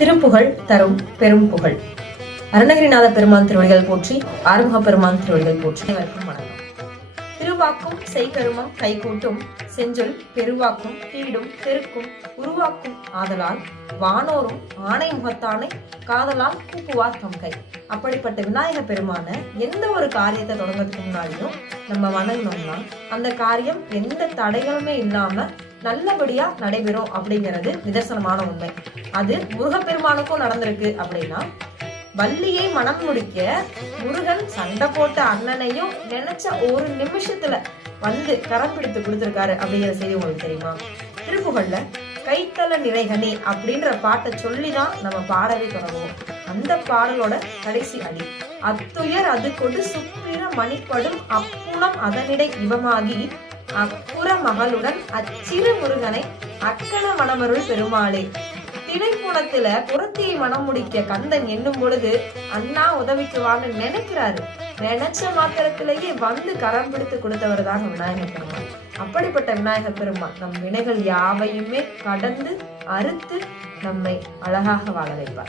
திருப்புகழ் தரும் பெரும் புகழ். அருணகிரிநாத பெருமான் திருவடிகள் போற்றி, ஆறுமுக பெருமான் திருவடிகள் போற்றி. வணக்கம். திருவாக்கும் செய்கருமம் கைகூட்டும் செஞ்சொல் பெருவாக்கும் தீடும் பெருக்கும் உருவாக்கும் ஆதலால் வானோரும் ஆணை முகத்தானை காதலால் கூப்புவார் தம் கை. அப்படிப்பட்ட விநாயக பெருமான எந்த ஒரு காரியத்தை தொடங்குறதுக்கு முன்னாடியும் நம்ம வணங்கினோம்னா அந்த காரியம் எந்த தடைகளுமே இல்லாம நல்லபடியா நடைபெறும் அப்படிங்கிறது நிதர்சனமான உண்மை. அது முருகப்பெருமானுக்கும் நடந்திருக்கு. அப்படின்னா வள்ளியை மனம் முடிக்க முருகன் சண்டை போட்ட அண்ணனையும் நினைச்ச ஒரு நிமிஷத்துல வந்து கரம் பிடித்து கொடுத்திருக்காரு அப்படிங்கிற செய்தி உங்களுக்கு தெரியுமா? திருப்புகழ்ல கைத்தல நிறைகனி அப்படின்ற பாட்டை சொல்லிதான் நம்ம பாடவே தொடங்குவோம். அந்த பாடலோட கடைசி அடி அத்துயர் அது கொண்டு சுப்பிர மணிப்படும் அப்புணம் அதனிடை இவமாகி அக்குற மகளுடன் அச்சிறு முருகனை அக்கன மணமருள் பெருமாளே. திணைப்புணத்துல புறத்தியை மனம் முடிக்க கந்தன் என்னும் பொழுது அண்ணா உதவிக்குவான்னு நினைக்கிறாரு. நினைச்ச மாத்திரத்திலேயே வந்து கரம் பிடித்து கொடுத்தவர் தான் விநாயகர் பெருமான். அப்படிப்பட்ட விநாயகர் பெருமான் நம் வினைகள் யாவையுமே கடந்து அறுத்து நம்மை அழகாக வாழ வைப்பார்.